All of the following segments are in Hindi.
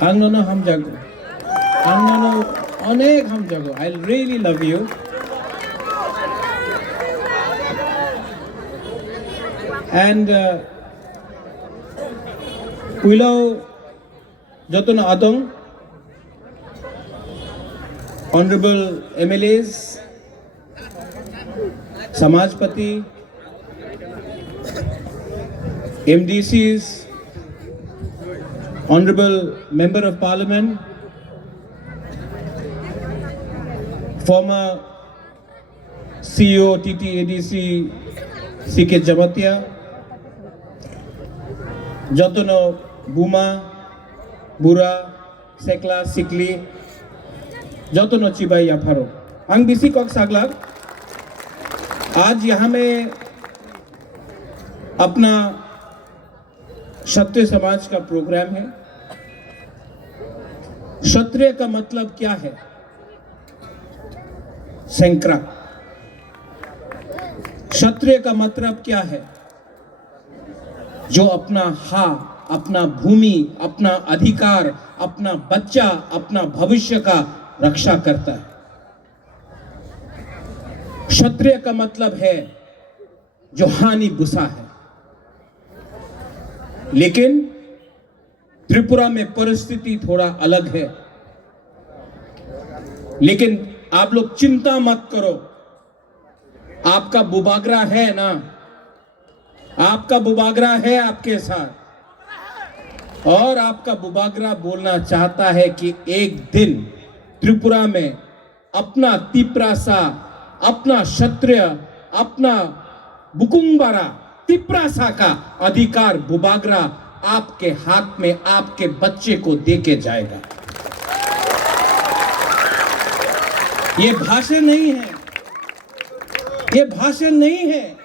Angnono hamjago. Angnono onek hamjago. I really love you. And Willow Jotun Adong, Honorable MLAs, Samajpati, MDCs, Honorable Member of Parliament, former CEO TTADC CK Jamatia, Jotono Buma, Bura, Sekla, Sikli, Jotono Chibai Yaparo. Ang BC Kok Saglag, आज यहाँ में अपना क्षत्रिय समाज का प्रोग्राम है। क्षत्रिय का मतलब क्या है? सैंक्रा। क्षत्रिय का मतलब क्या है? जो अपना अपना भूमि, अपना अधिकार, अपना बच्चा, अपना भविष्य का रक्षा करता है। क्षत्रिय का मतलब है जो हानि बुसा है। लेकिन त्रिपुरा में परिस्थिति थोड़ा अलग है। लेकिन आप लोग चिंता मत करो, आपका बुबागरा है ना, आपका बुबागरा है आपके साथ, और आपका बुबागरा बोलना चाहता है कि एक दिन त्रिपुरा में अपना तिप्रासा, अपना क्षत्रिय, अपना बुकुंबारा तिप्रासा का अधिकार बुबागरा आपके हाथ में, आपके बच्चे को देके जाएगा। ये भाषण नहीं है, ये भाषण नहीं है,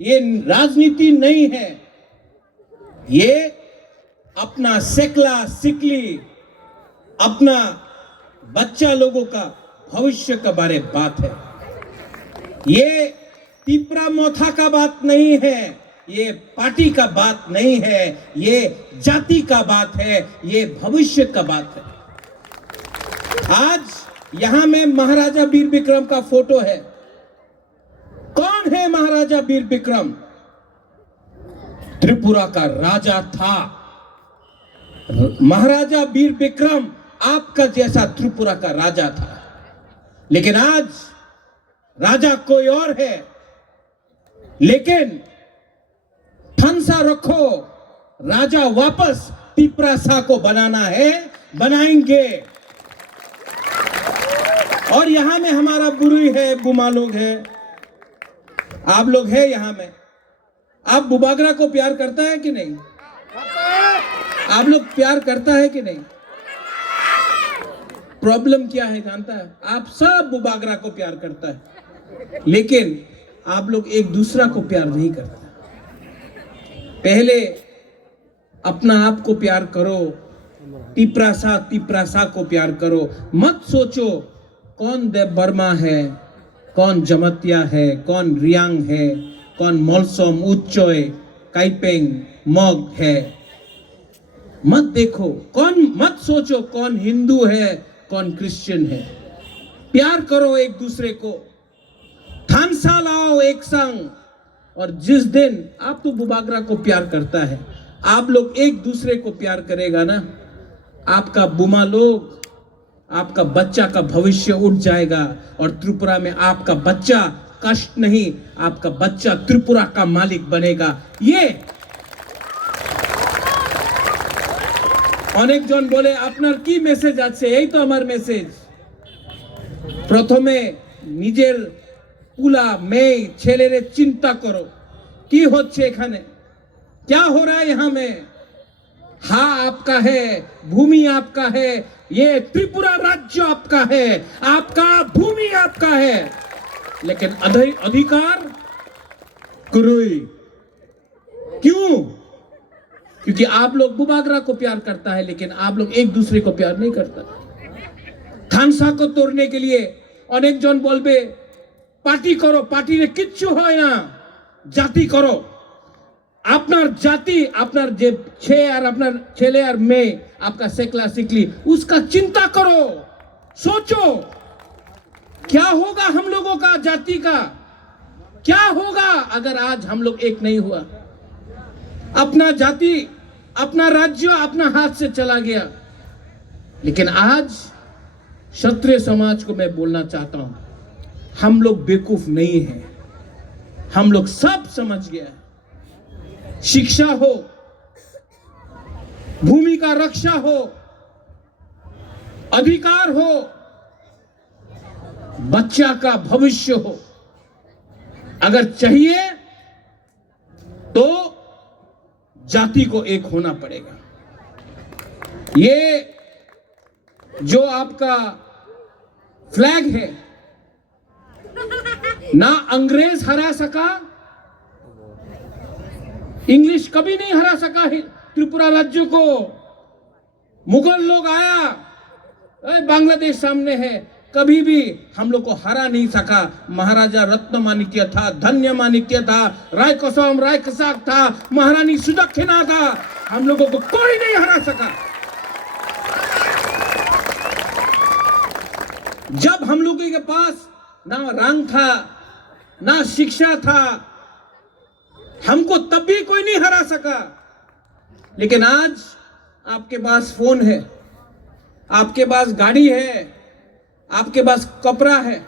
ये राजनीति नहीं है, ये अपना सेकला सिकली, अपना बच्चा लोगों का भविष्य के बारे बात है। ये तिपरा मोथा का बात नहीं है, ये पार्टी का बात नहीं है, ये जाति का बात है, ये भविष्य का बात है। आज यहां में महाराजा वीर विक्रम का फोटो है। कौन है महाराजा वीर विक्रम? त्रिपुरा का राजा था। महाराजा वीर विक्रम आपका जैसा त्रिपुरा का राजा था। लेकिन आज राजा कोई और है। लेकिन ठनसा रखो, राजा वापस तिप्रासा को बनाना है, बनाएंगे। और यहां में हमारा बुरुई है, बुमा लोग है, आप लोग है यहां में। आप बुबागरा को प्यार करता है कि नहीं? आप लोग प्यार करता है कि नहीं? प्रॉब्लम क्या है जानता है? आप सब बुबागरा को प्यार करता है, लेकिन आप लोग एक दूसरा को प्यार नहीं करते। पहले अपना आप को प्यार करो, तिप्रासा को प्यार करो। मत सोचो कौन देव बर्मा है, कौन जमतिया है, कौन रियांग है, कौन मोलसोम, उच्चोय, काइपेंग, मग है। मत देखो मत सोचो कौन हिंदू है, कौन क्रिश्चियन है। प्यार करो एक दूसरे को, थानसा लाओ एक संग। और जिस दिन आप तो बुबागरा को प्यार करता है, आप लोग एक दूसरे को प्यार करेगा ना, आपका बुमा लोग, आपका बच्चा का भविष्य उठ जाएगा। और त्रिपुरा में आपका बच्चा कष्ट नहीं, आपका बच्चा त्रिपुरा का मालिक बनेगा। ये अनेक जन बोले আপনার কি মেসেজ আছে? এই তো আমার মেসেজ। প্রথমে নিজের পুলা মেয়ে ছেলেরে চিন্তা করো কি হচ্ছে এখানে, क्या हो रहा है यहाँ में। हाँ आपका है, भूमि आपका है, ये त्रिपुरा राज्य आपका है, आपका भूमि आपका है, लेकिन अधिकार कुरुई। क्यों? क्योंकि आप लोग बुबागरा को प्यार करता है, लेकिन आप लोग एक दूसरे को प्यार नहीं करता। थानसा को तोड़ने के लिए अनेक जन बोलबे पार्टी करो, पार्टी रे किच्छु হয় না, জাতি करो। আপনার জাতি, আপনার যে ছেলে আর আপনার ছেলে আর মেয়ে आपका सेकला सिकली, उसका चिंता करो, सोचो क्या होगा हम लोगों का, जाति का क्या होगा अगर आज हम लोग एक नहीं हुआ। अपना जाति, अपना राज्य अपना हाथ से चला गया। लेकिन आज क्षत्रिय समाज को मैं बोलना चाहता हूं, हम लोग बेवकूफ नहीं हैं, हम लोग सब समझ गया। शिक्षा हो, भूमि का रक्षा हो, अधिकार हो, बच्चा का भविष्य हो, अगर चाहिए तो जाति को एक होना पड़ेगा। ये जो आपका फ्लैग है, ना अंग्रेज हरा सका, इंग्लिश कभी नहीं हरा सका त्रिपुरा राज्य को। मुगल लोग आया, बांग्लादेश सामने है, कभी भी हम लोग को हरा नहीं सका। महाराजा रत्नमाणिक्य था, धन्य माणिक्य था, राय कसम राय कसाक था, महारानी सुदक्षिणा था, हम लोगों को कोई नहीं हरा सका। जब हम लोगों के पास ना रंग था, ना शिक्षा था, हमको तब भी कोई नहीं हरा सका। लेकिन आज आपके पास फोन है, आपके पास गाड़ी है, आपके पास कपड़ा है,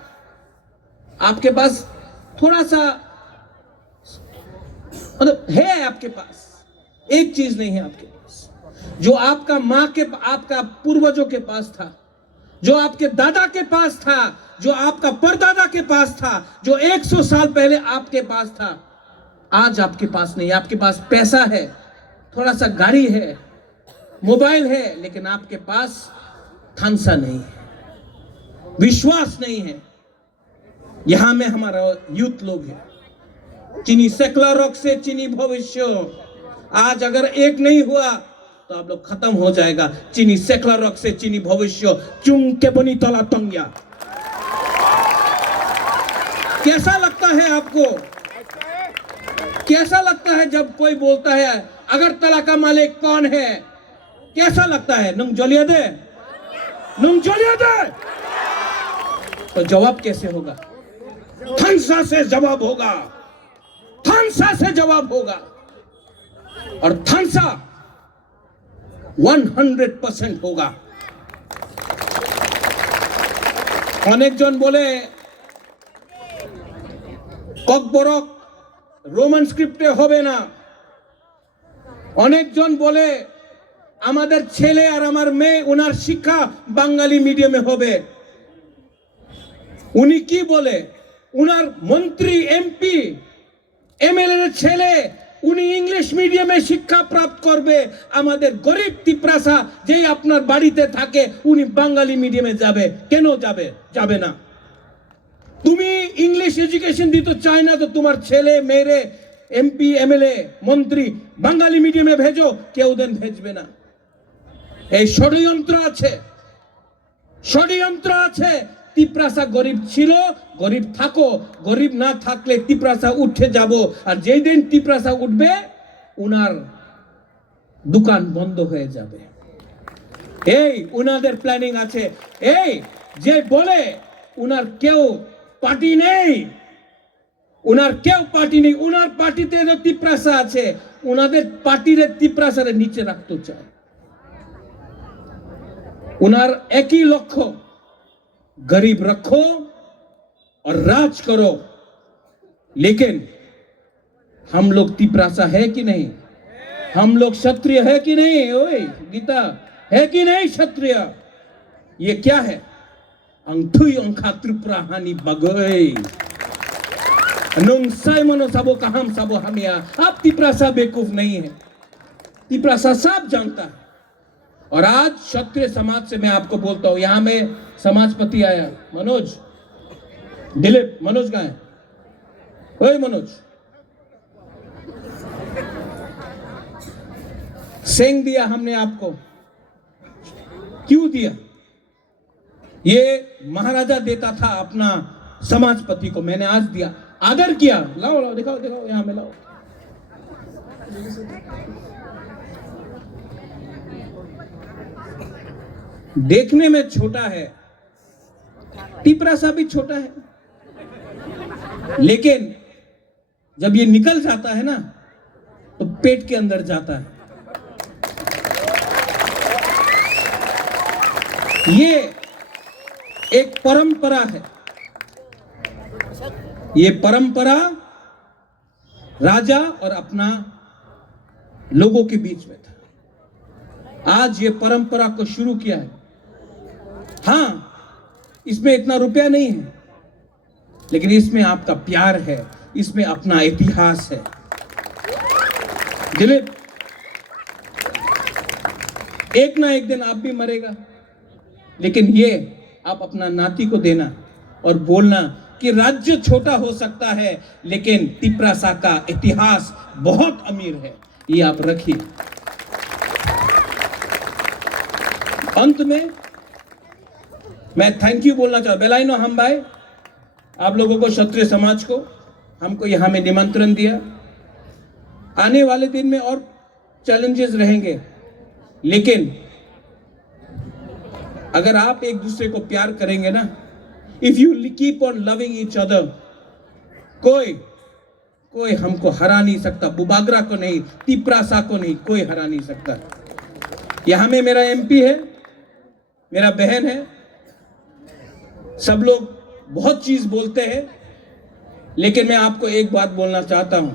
आपके पास थोड़ा सा मतलब है आपके पास, एक चीज नहीं है आपके पास जो आपका माँ के, आपका पूर्वजों के पास था, जो आपके दादा के पास था, जो आपका परदादा के पास था, जो 100 साल पहले आपके पास था, आज आपके पास नहीं। आपके पास पैसा है, थोड़ा सा गाड़ी है, मोबाइल है, लेकिन आपके पास थानसा नहीं है, विश्वास नहीं है। यहां में हमारा यूथ लोग है, चीनी सेकला रॉक से चीनी भविष्य। आज अगर एक नहीं हुआ तो आप लोग खत्म हो जाएगा। चीनी सेकला रॉक से चीनी भविष्य, चुंग के बनी तला तंगिया। कैसा लगता है आपको, कैसा लगता है जब कोई बोलता है अगरतला का मालिक कौन है? कैसा लगता है? नुंग जोलिया दे, नुंग जोलिया दे। तो जवाब कैसे होगा? थानसा से जवाब होगा, थानसा से जवाब होगा। और थानसा 100% होगा। अनेक जन बोले ककबरक रोमान स्क्रिप्टे होबे ना। अनेक जन बोले आमादेर छेले और आमार मेये उनार शिक्षा बांगाली मीडियमे होबे। उनी की बोले उनार मंत्री एमपी एमएलए छेले उनी इंग्लिश मीडियमे शिक्षा प्राप्त करबे। आमादेर गरीब तिप्रासा जे आपनार बाड़ीते थाके उनी बांगाली मीडियमे जाबे। केन जाबे? जाबे ना। तुमी इंग्लिश एजुकेशन दिते चाय ना तो तुम्हार छेले मेरे एमपी एमएलए मंत्री बांगाली मीडियमे भेजो, केउ देन भेजबे ना। এই ষড়যন্ত্র আছে, ষড়যন্ত্র আছে। তিপ্রাসা গরিব ছিল, গরিব থাকো, গরিব না থাকলে তিপ্রাসা উঠে যাব। আর যেই দিন তিপ্রাসা উঠবে উনার দোকান বন্ধ হয়ে যাবে। এই উনাদের প্ল্যানিং আছে। এই যে বলে উনার কেউ পার্টি নেই, উনার কেউ পার্টি নেই, উনার পার্টিতে যে তিপ্রাসা আছে উনাদের পার্টির তিপ্রাসারে নিচে রাখতে চায়। उनार एक ही लक्ष्य, गरीब रखो और राज करो। लेकिन हम लोग तिप्रासा है कि नहीं? हम लोग क्षत्रिय है कि नहीं? ओए गीता है कि नहीं क्षत्रिय? ये क्या है? अंगथुई अंखा त्रिपुरा हानि बगोई नोंसाई मनो सबो कहम सबो हमिया। आप तिप्रासा बेवकूफ नहीं है, तिप्रासा सब जानता है। और आज क्षत्रिय समाज से मैं आपको बोलता हूं, यहां में समाजपति आया मनोज, दिलीप, मनोज कहां है? ओए मनोज, सेंग दिया हमने आपको, क्यों दिया? ये महाराजा देता था अपना समाजपति को, मैंने आज दिया, आदर किया। लाओ लाओ दिखाओ दिखाओ, यहां में लाओ। देखने में छोटा है, टिपरासा भी छोटा है, लेकिन जब ये निकल जाता है ना तो पेट के अंदर जाता है। ये एक परंपरा है। ये परंपरा राजा और अपना लोगों के बीच में था। आज ये परंपरा को शुरू किया है। हां, इसमें इतना रुपया नहीं है, लेकिन इसमें आपका प्यार है, इसमें अपना इतिहास है। दिलीप, एक ना एक दिन आप भी मरेगा, लेकिन ये आप अपना नाती को देना और बोलना कि राज्य छोटा हो सकता है, लेकिन टिपरासा का इतिहास बहुत अमीर है, ये आप रखिए। अंत में मैं थैंक यू बोलना चाहूँ बेलाइनो हम्बाई, आप लोगों को, क्षत्रिय समाज को, हमको यहां में निमंत्रण दिया। आने वाले दिन में और चैलेंजेस रहेंगे, लेकिन अगर आप एक दूसरे को प्यार करेंगे ना, if you keep on loving each other, कोई हमको हरा नहीं सकता। बुबागरा को नहीं, टिपरासा को नहीं, कोई हरा नहीं सकता। यहां में मेरा एमपी है, मेरा बहन है। सब लोग बहुत चीज बोलते हैं, लेकिन मैं आपको एक बात बोलना चाहता हूं।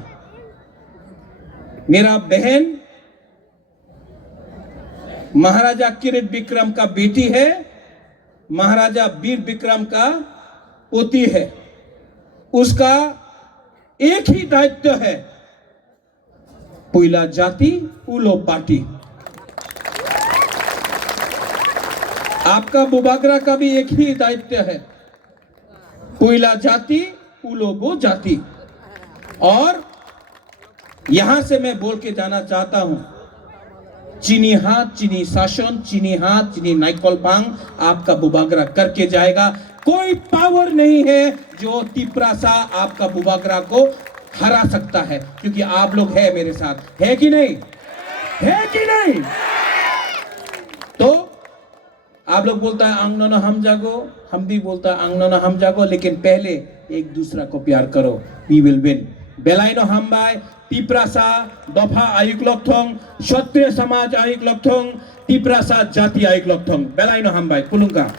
मेरा बहन महाराजा किरीट विक्रम का बेटी है, महाराजा वीर विक्रम का पोती है। उसका एक ही दायित्व है, पुइला जाति उलो पार्टी। आपका बुबागरा का भी एक ही दायित्व है, पुइला जाति उलोगो जाति। और यहां से मैं बोल के जाना चाहता हूं, चीनी हाथ चीनी शासन, चीनी हाथ चीनी नाइकोलपांग आपका बुबागरा करके जाएगा। कोई पावर नहीं है जो टिपरासा आपका बुबागरा को हरा सकता है, क्योंकि आप लोग हैं मेरे साथ। है कि नहीं? है कि नहीं? तो आप लोग बोलता है आंगनोना हम जागो, हम भी बोलता है आंगनोना हम जागो, लेकिन पहले एक दूसरा को प्यार करो। We will win. बेलाइनो हम्बाई, टिपरासा दफा आयुक लक्थोंग, क्षत्रिय समाज आयुक लक्थोंग, टिपरासा जाति आयुक लक्थोंग। बेलाइनो हम्बाई, पुलुंगा।